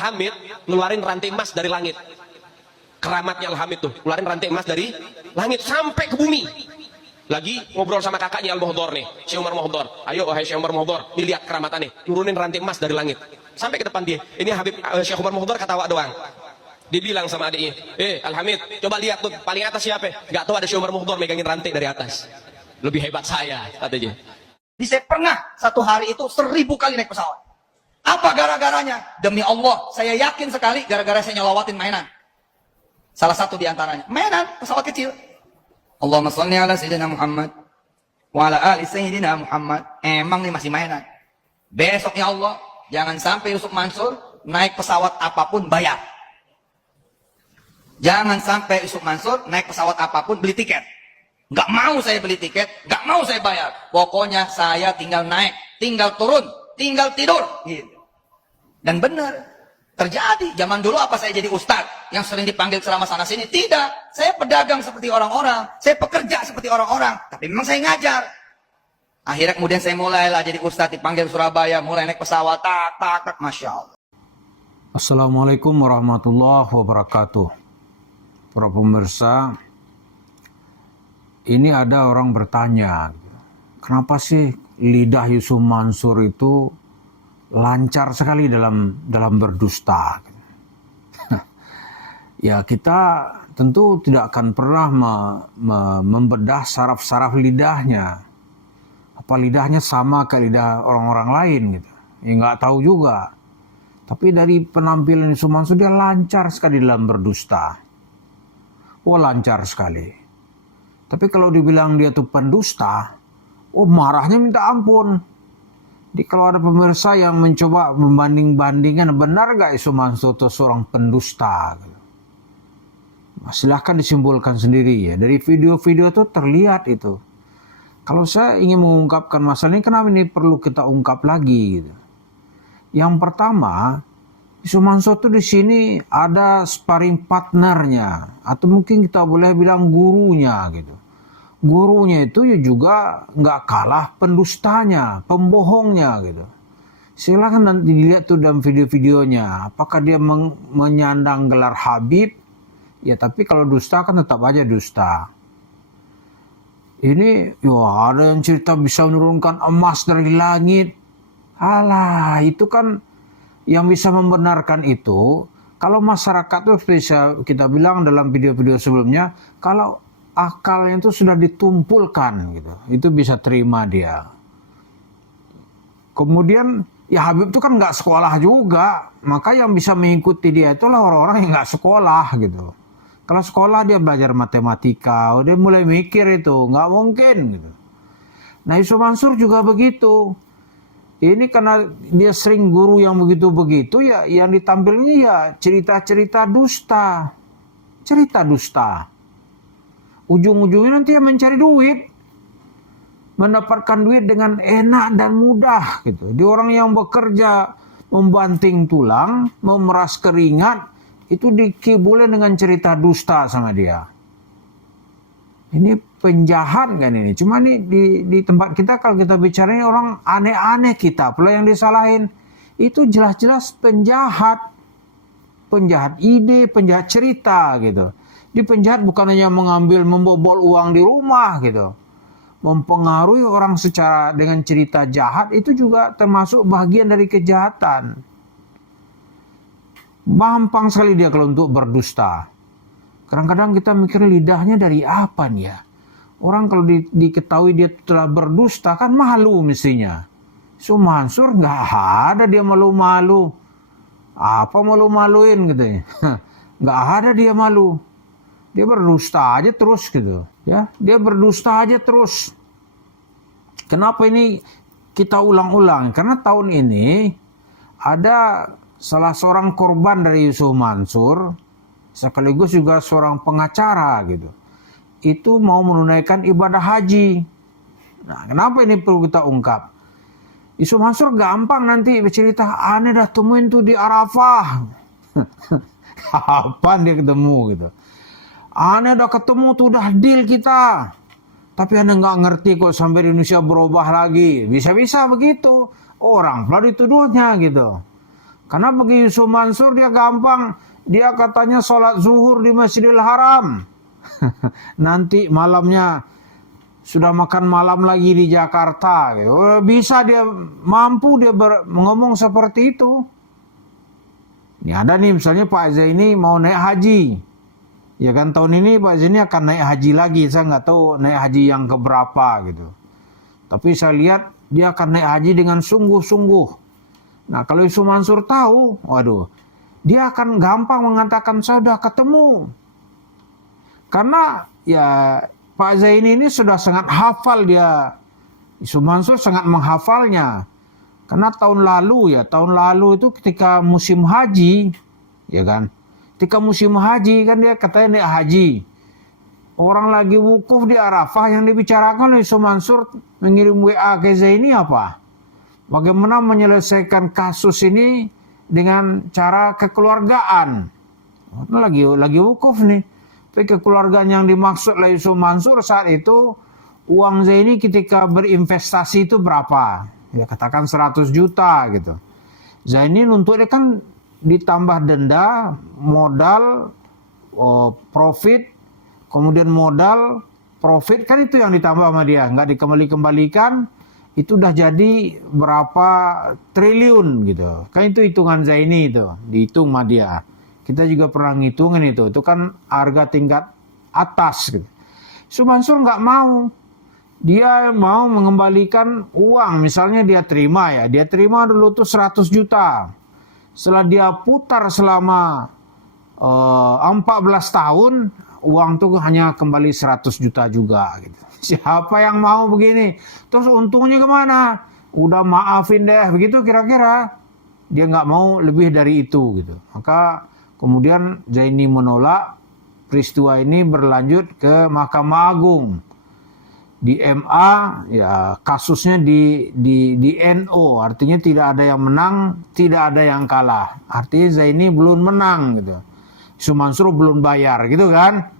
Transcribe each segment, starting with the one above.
Al-Hamid ngeluarin rantai emas dari langit. Keramatnya Al-Hamid tuh, ngeluarin rantai emas dari langit sampai ke bumi. Lagi ngobrol sama kakaknya Al-Muhdhar nih, Syekh Umar Muhdhar. Ayo wahai Syekh Umar Muhdhar, dilihat keramatannya, nurunin rantai emas dari langit. Sampai ke depan dia. Ini Habib Syekh Umar Muhdhar ketawa doang. Dia bilang sama adiknya, Al-Hamid, coba lihat tuh paling atas siapa? Gak tahu, ada Syekh Umar Muhdhar megangin rantai dari atas. Lebih hebat saya, katanya. Jadi saya pernah satu hari itu 1000 kali naik pesawat. Apa gara-garanya? Demi Allah, saya yakin sekali gara-gara saya nyelawatin mainan. Salah satu di antaranya, mainan pesawat kecil. Allahumma sholli ala sayyidina Muhammad wa ala ali sayyidina Muhammad. Emang nih masih mainan. Besok ya Allah, jangan sampai Yusuf Mansur naik pesawat apapun bayar. Jangan sampai Yusuf Mansur naik pesawat apapun beli tiket. Nggak mau saya beli tiket, nggak mau saya bayar. Pokoknya saya tinggal naik, tinggal turun, tinggal tidur. Gitu. Dan benar, terjadi. Zaman dulu apa saya jadi ustadz yang sering dipanggil ceramah sana sini? Tidak. Saya pedagang seperti orang-orang. Saya pekerja seperti orang-orang. Tapi memang saya ngajar. Akhirnya kemudian saya mulailah jadi ustadz, dipanggil Surabaya, mulai naik pesawat, tak. Masya Allah. Assalamualaikum warahmatullahi wabarakatuh. Para pemirsa, ini ada orang bertanya, kenapa sih lidah Yusuf Mansur itu lancar sekali dalam berdusta? Ya, kita tentu tidak akan pernah membedah saraf-saraf lidahnya. Apa lidahnya sama kayak lidah orang-orang lain gitu? Ya nggak tahu juga. Tapi dari penampilan Yusuf Mansur, dia lancar sekali dalam berdusta. Oh, lancar sekali. Tapi kalau dibilang dia tuh pendusta, oh marahnya minta ampun. Jadi kalau ada pemirsa yang mencoba membanding-bandingkan, benar gak Yusuf Mansur itu seorang pendusta? Nah, silahkan disimpulkan sendiri ya. Dari video-video itu terlihat itu. Kalau saya ingin mengungkapkan masalah ini, kenapa ini perlu kita ungkap lagi? Gitu. Yang pertama, Yusuf Mansur itu di sini ada sparring partnernya, atau mungkin kita boleh bilang gurunya gitu. Gurunya itu ya juga nggak kalah pendustanya, pembohongnya gitu. Silakan nanti dilihat tuh dalam video-videonya, apakah dia menyandang gelar Habib, ya tapi kalau dusta kan tetap aja dusta. Ini ya ada yang cerita bisa menurunkan emas dari langit. Alah, itu kan yang bisa membenarkan itu, kalau masyarakat itu bisa kita bilang dalam video-video sebelumnya, kalau akalnya itu sudah ditumpulkan gitu, itu bisa terima dia. Kemudian ya Habib itu kan nggak sekolah juga, maka yang bisa mengikuti dia itulah orang-orang yang nggak sekolah gitu. Kalau sekolah dia belajar matematika, dia mulai mikir itu nggak mungkin gitu. Nah Yusuf Mansur juga begitu. Ini karena dia sering guru yang begitu-begitu, ya yang ditampilnya ya cerita-cerita dusta. Cerita dusta. Ujung-ujungnya nanti dia mencari duit. Mendapatkan duit dengan enak dan mudah gitu. Dia orang yang bekerja membanting tulang, memeras keringat, itu dikibulin dengan cerita dusta sama dia. Ini penjahat kan ini. Cuma nih di tempat kita kalau kita bicaranya orang aneh-aneh kita. Pula yang disalahin. Itu jelas-jelas penjahat. Penjahat ide, penjahat cerita gitu. Di penjahat bukan hanya mengambil, membobol uang di rumah gitu. Mempengaruhi orang secara dengan cerita jahat itu juga termasuk bagian dari kejahatan. Gampang sekali dia kalau untuk berdusta. Kadang-kadang kita mikir lidahnya dari apa nih ya? Orang kalau diketahui dia telah berdusta kan malu mestinya. Yusuf Mansur nggak ada dia malu-malu. Apa malu-maluin gitu ya? Nggak ada dia malu. Dia berdusta aja terus gitu. Ya, dia berdusta aja terus. Kenapa ini kita ulang-ulang? Karena tahun ini ada salah seorang korban dari Yusuf Mansur, sekaligus juga seorang pengacara gitu. Itu mau menunaikan ibadah haji. Nah, kenapa ini perlu kita ungkap? Yusuf Mansur gampang nanti bercerita, aneh dah temuin tuh di Arafah. Kapan dia ketemu gitu? Aneh dah ketemu tuh, udah deal kita. Tapi Anda nggak ngerti kok sampai di Indonesia berubah lagi. Bisa-bisa begitu. Orang pula dituduhnya gitu. Karena bagi Yusuf Mansur dia gampang, dia katanya sholat zuhur di Masjidil Haram. Nanti malamnya sudah makan malam lagi di Jakarta. Gitu. Bisa dia, mampu dia ngomong seperti itu. Ini ada nih misalnya Pak Zaini mau naik haji. Ya kan tahun ini Pak Zaini akan naik haji lagi. Saya nggak tahu naik haji yang keberapa gitu. Tapi saya lihat dia akan naik haji dengan sungguh-sungguh. Nah kalau Yusuf Mansur tahu, waduh, dia akan gampang mengatakan saya sudah ketemu. Karena ya Pak Zaini ini sudah sangat hafal dia. Yusuf Mansur sangat menghafalnya. Karena tahun lalu itu ketika musim haji, ya kan. Ketika musim haji kan dia katanya naik haji. Orang lagi wukuf di Arafah, yang dibicarakan oleh Yusuf Mansur mengirim WA ke Zaini apa? Bagaimana menyelesaikan kasus ini dengan cara kekeluargaan. Lagi wukuf nih. Tapi kekeluargaan yang dimaksud oleh Yusuf Mansur saat itu, uang Zaini ketika berinvestasi itu berapa? Ya katakan 100 juta gitu. Zaini nuntutnya kan ditambah denda, modal, profit, kemudian modal, profit, kan itu yang ditambah sama dia. Nggak dikembalikan, itu udah jadi berapa triliun gitu. Kan itu hitungan Zaini itu, dihitung sama dia. Kita juga pernah ngitungin itu kan harga tingkat atas gitu. Yusuf Mansur nggak mau. Dia mau mengembalikan uang, misalnya dia terima dulu tuh 100 juta. Setelah dia putar selama 14 tahun, uang tuh hanya kembali 100 juta juga gitu. Siapa yang mau begini? Terus untungnya kemana? Udah maafin deh, begitu kira-kira. Dia nggak mau lebih dari itu gitu. Maka kemudian Zaini menolak, peristiwa ini berlanjut ke Mahkamah Agung. Di MA ya kasusnya di NO, artinya tidak ada yang menang, tidak ada yang kalah. Artinya Zaini belum menang gitu. Yusuf Mansur belum bayar gitu kan.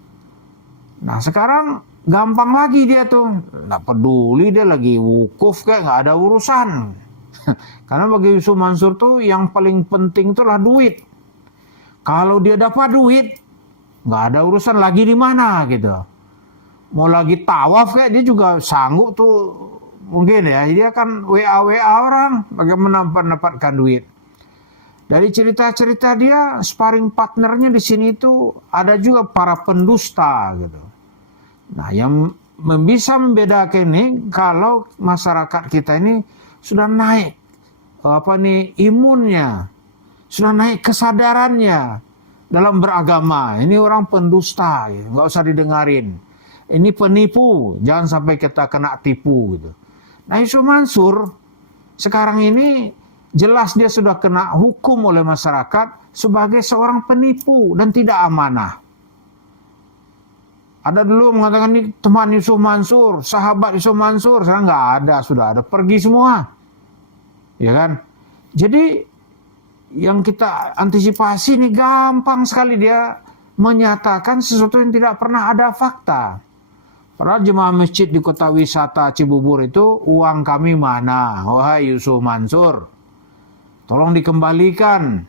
Nah sekarang gampang lagi dia tuh, nggak peduli dia lagi wukuf kayak nggak ada urusan. Karena bagi Yusuf Mansur tuh yang paling penting itulah duit. Kalau dia dapat duit, nggak ada urusan lagi di mana gitu. Mau lagi tawaf kayak dia juga sanggup tuh mungkin ya. Dia kan WA orang bagaimana mendapatkan duit. Dari cerita-cerita dia, sparring partnernya di sini itu ada juga para pendusta gitu. Nah, yang bisa membedakan ini kalau masyarakat kita ini sudah naik imunnya, sudah naik kesadarannya dalam beragama. Ini orang pendusta, ya. Nggak usah didengarin. Ini penipu, jangan sampai kita kena tipu gitu. Nah Yusuf Mansur sekarang ini jelas dia sudah kena hukum oleh masyarakat sebagai seorang penipu dan tidak amanah. Ada dulu mengatakan ini teman Yusuf Mansur, sahabat Yusuf Mansur, sekarang nggak ada, sudah ada, pergi semua. Ya kan? Jadi yang kita antisipasi ini gampang sekali dia menyatakan sesuatu yang tidak pernah ada fakta. Padahal jemaah masjid di kota wisata Cibubur itu, uang kami mana? Wahai Yusuf Mansur, tolong dikembalikan.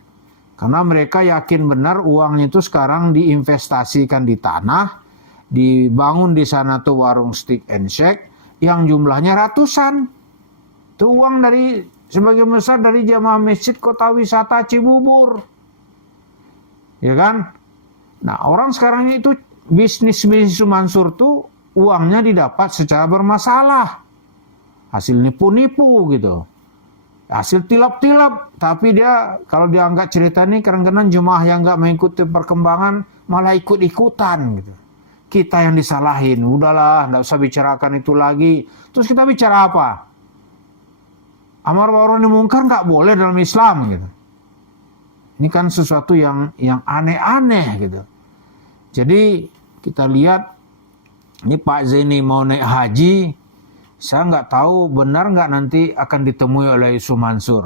Karena mereka yakin benar uangnya itu sekarang diinvestasikan di tanah, dibangun di sana tuh warung steak and shake, yang jumlahnya ratusan. Itu uang dari sebagian besar dari jemaah masjid kota wisata Cibubur. Ya kan? Nah orang sekarang itu bisnis Yusuf Mansur tuh uangnya didapat secara bermasalah. Hasil nipu-nipu gitu. Hasil tilap-tilap. Tapi dia kalau dianggap cerita ini kadang-kadang jemaah yang nggak mengikuti perkembangan malah ikut-ikutan gitu. Kita yang disalahin. Udahlah, nggak usah bicarakan itu lagi. Terus kita bicara apa? Amar ma'ruf nahi munkar nggak boleh dalam Islam gitu. Ini kan sesuatu yang aneh-aneh gitu. Jadi kita lihat ini Pak Zaini mau naik haji, saya nggak tahu benar nggak nanti akan ditemui oleh Yusuf Mansur.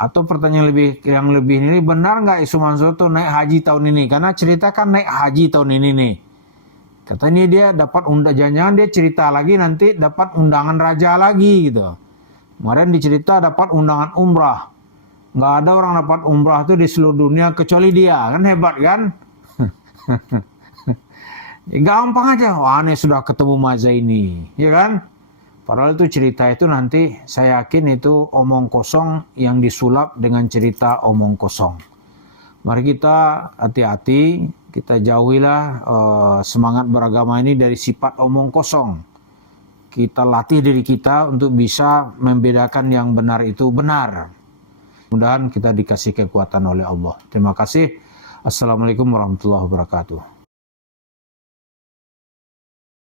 Atau pertanyaan yang lebih ini, benar nggak Yusuf Mansur tuh naik haji tahun ini? Karena cerita kan naik haji tahun ini nih. Katanya dia dapat jangan-jangan dia cerita lagi nanti dapat undangan raja lagi gitu. Kemarin dicerita dapat undangan umrah. Nggak ada orang dapat umrah itu di seluruh dunia kecuali dia. Kan hebat kan? Gampang aja. Wah, aneh sudah ketemu Maza ini. Ya kan? Padahal itu cerita itu nanti saya yakin itu omong kosong yang disulap dengan cerita omong kosong. Mari kita hati-hati. Kita jauhilah semangat beragama ini dari sifat omong kosong. Kita latih diri kita untuk bisa membedakan yang benar itu benar. Mudah-mudahan kita dikasih kekuatan oleh Allah. Terima kasih. Assalamualaikum warahmatullahi wabarakatuh.